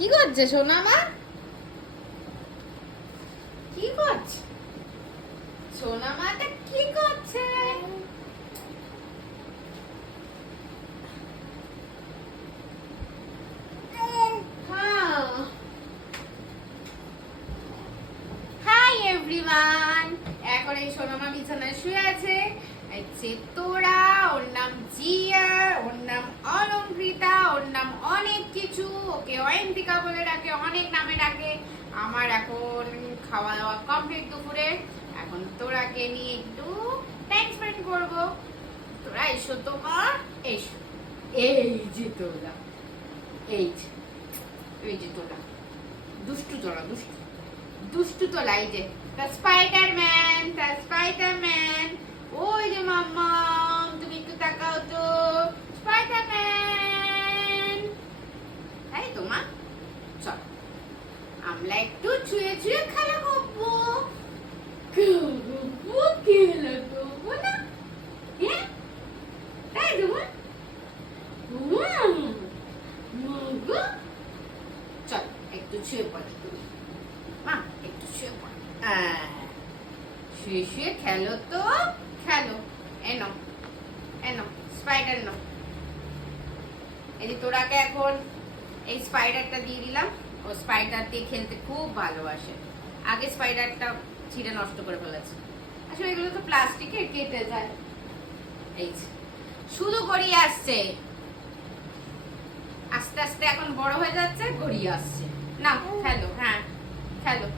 কি করছে সোনা মা? কি করছে? সোনা মাটা কি করছে? এভরিওয়ান এখন এই সোনামা বিছানায় শুয়ে আছে। তোরা ওর নাম জিয়া ওর নাম অলঙ্কৃতা ওর নাম অনেক কিছু। ওকে অয়ন্তিকা বলে ডাকে অনেক নামে ডাকে। আমার এখন খাওয়া দাওয়া কমপ্লিট দুপুরে। এখন তোরাকে নিয়ে একটু টাইম স্পেন্ড করব। তোরা এসো তোমার এসো। এই যে তোরা এই যে এই যে তোরা। দুষ্টু তোরা দুষ্টু। দুষ্টু তোলা এই যে। দ্য স্পাইডারম্যান দ্য স্পাইডারম্যান ওই যে একটু তাকাও তো। স্পাইডারম্যান তাই তো, মা। চল। আমরা একটু ছুঁয়ে ছুঁয়ে খেলা করব। তাই তো মা চল, একটু ছুঁয়ে পড়ি। মা, একটু শুয়ে পড়। শুয়ে শুয়ে খেলো তো, খেলো। এনো এনো স্পাইডার নো এই যে তোরাকে এখন এই স্পাইডারটা দিয়ে দিলাম। ও স্পাইডার দিয়ে খেলতে খুব ভালোবাসে। আগে স্পাইডারটা ছিঁড়ে নষ্ট করে ফেলেছে। আসলে এগুলো তো প্লাস্টিকের কেটে যায়। এই শুধু গড়িয়ে আসছে। আস্তে আস্তে এখন বড় হয়ে যাচ্ছে, গড়িয়ে আসছে। না, খেলো হ্যাঁ খেলো।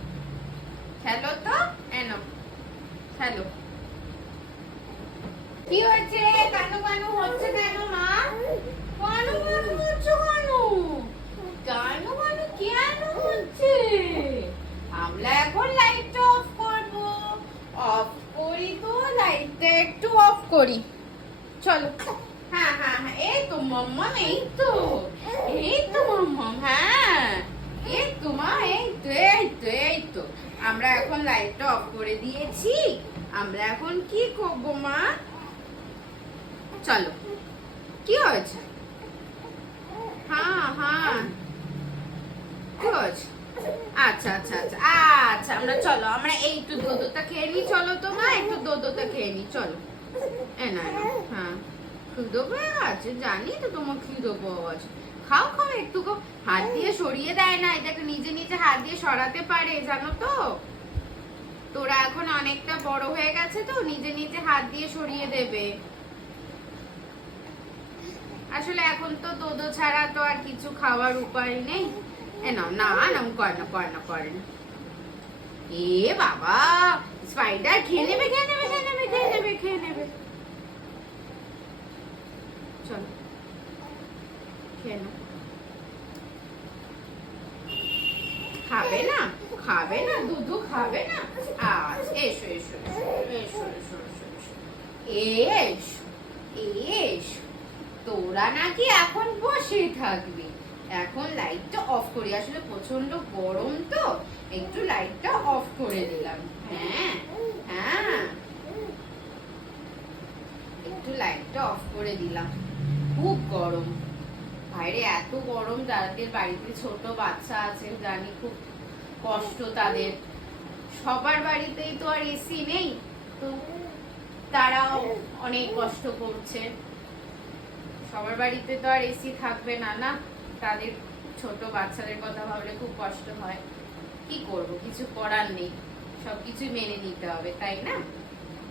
খেলো তো এনো খেলো। কি হচ্ছে কানু কানু হচ্ছে কেন, মা? কানু কানু হচ্ছে কেন? কানু কানু, কেন হচ্ছে? আমরা এখন লাইটটা অফ করব। অফ করি তো লাইটটা একটু অফ করি। চলো। হ্যাঁ হ্যাঁ হ্যাঁ এই তো মাম্মাম, এই তো। এই তো মাম্মাম হ্যাঁ। এই তো, মা, এই তো এই তো এই তো। আমরা এখন লাইটটা অফ করে দিয়েছি। আমরা এখন কি করব, মা? চলো। কি হয়েছে? হ্যাঁ খাও খাও একটু হাত দিয়ে সরিয়ে দেয় না এটাকে নিজে নিজে হাত দিয়ে সরাতে পারে, জানো তো? তোরা এখন অনেকটা বড় হয়ে গেছে তো, নিজে নিজে হাত দিয়ে সরিয়ে দেবে। আসলে এখন তো দোদো ছাড়া তো আর কিছু খাওয়ার উপায় নেই। না না করে না করে না করে না। এ বাবা স্পাইডার খেয়ে নেবে খেয়ে নেবে খেয়ে নেবে খেয়ে নেবে খেয়ে নেবে। খাবে না খাবে না দুধু খাবে না। এসো এসো এসো এসো এসো এসো এসো। তোরা নাকি এখন বসে থাকবি? এখন লাইটটা অফ করি। আসলে প্রচণ্ড গরম তো, একটু লাইটটা অফ করে দিলাম। হ্যাঁ হ্যাঁ। একটু লাইটটা অফ করে দিলাম। খুব গরম। বাইরে এত গরম, যাদের বাড়িতে ছোট বাচ্চা আছে জানি খুব কষ্ট তাদের। সবার বাড়িতেই তো আর এসি নেই, তো তারাও অনেক কষ্ট করছে। সবার বাড়িতে তো আর এসি থাকবে না না? তাদের ছোট বাচ্চাদের কথা ভাবলে খুব কষ্ট হয়। কি করব? কিছু করার নেই। সবকিছু মেনে নিতে হবে, তাই না?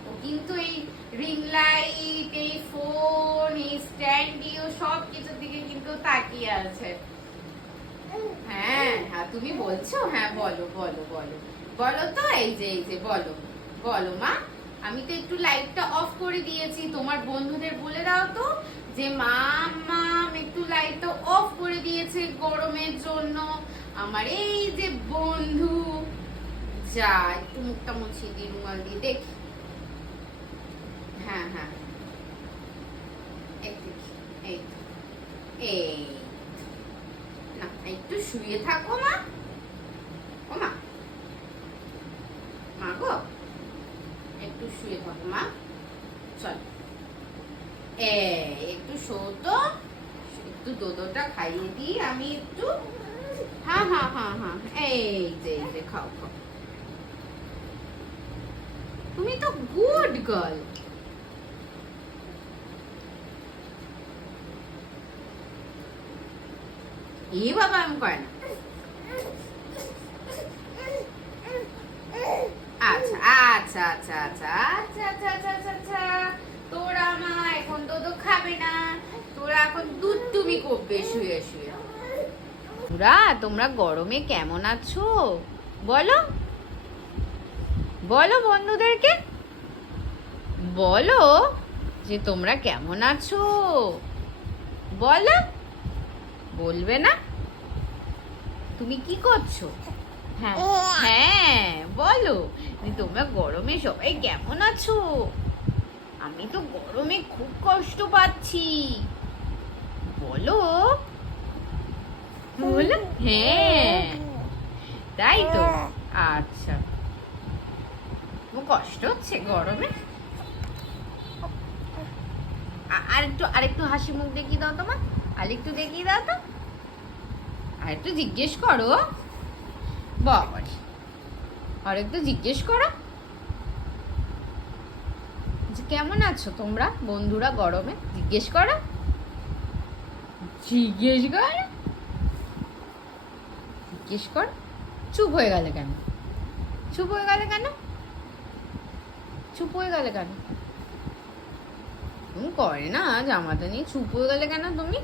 ও কিন্তু এই রিং লাইট, এই ফোন, এই স্ট্যান্ডিও সব কিছুর দিকে কিন্তু তাকিয়ে আছে। হ্যাঁ হ্যাঁ তুমি বলছো? হ্যাঁ বলো বলো বলো। বলো তো, এই যে এই যে, বলো। বলো মা। আমি তো একটু লাইটটা অফ করে দিয়েছি। তোমার বন্ধুদের বলে দাও তো যে, মাম একটু লাইটটা অফ করে দিয়েছে গরমের জন্য। আমার এই যে বন্ধু, যা, একটু মুখটা মুছিয়ে দিই, রুমাল দিয়ে দেখি। হ্যাঁ হ্যাঁ। এই না, একটু শুয়ে থাকো, মা ও মা মা গো একটু শুয়ে থাকো মা। চল। এই একটু শো তো একটু দোদোটা খাইয়ে দিই, আমি একটু হ্যাঁ হ্যাঁ হ্যাঁ হ্যাঁ এই যে এই যে, খাও খাও। তুমি তো গুড গার্ল। এ বাবা আমি করে না আচ্ছা আচ্ছা আচ্ছা আচ্ছা আচ্ছা আচ্ছা আচ্ছা আচ্ছা আচ্ছা। তোরা মা এখন তো তো খাবে না। তোরা এখন দুধ টুবি করবে, শুয়ে শুয়ে। তোরা, তোমরা গরমে কেমন আছো? বলো। বলো বন্ধুদেরকে। বলো যে তোমরা কেমন আছো? বলো। বলবে না? তুমি কি করছ? হ্যাঁ। হ্যাঁ বলো। তোমরা গরমে সবাই কেমন আছো? আমি তো গরমে খুব কষ্ট পাচ্ছি। বলো। বলো। হ্যাঁ। তাই তো। আচ্ছা। কষ্ট হচ্ছে গরমে? আ- আরেকটু আরেকটু হাসি মুখ দেখিয়ে দাও তোমার। আরেকটু দেখিয়ে দাও তো। আরেকটু জিজ্ঞেস করো। বাবার আরেকটু জিজ্ঞেস করো। যে কেমন আছো তোমরা? বন্ধুরা গরমে, জিজ্ঞেস করো। জিজ্ঞেস কর। জিজ্ঞেস কর। চুপ হয়ে গেলে কেন? চুপ হয়ে গেলে কেন? চুপ হয়ে গেলে কেন? তুমি করে না, জামাটা নিয়ে চুপ হয়ে গেলে কেন তুমি?